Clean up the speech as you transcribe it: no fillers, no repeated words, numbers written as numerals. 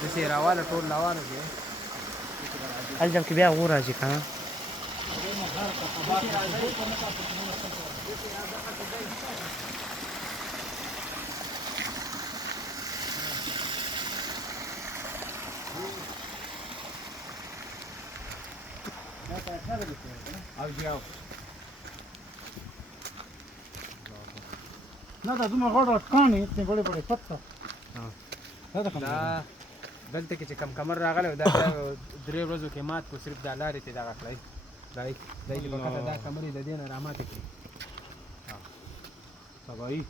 د سیراواله ټول روانو کې الجم کې بیا غور راځي کنه او جاو نه دا دومره غوړ راټکانې اتنې بړې بړې پته دا دلته کې چې کم کمر راغلی دا درې ورځو کې مات کو صرف دا لارې ته دغه کړی دا چې په کته دا کمرې د دې نه راماتې کړي سبایي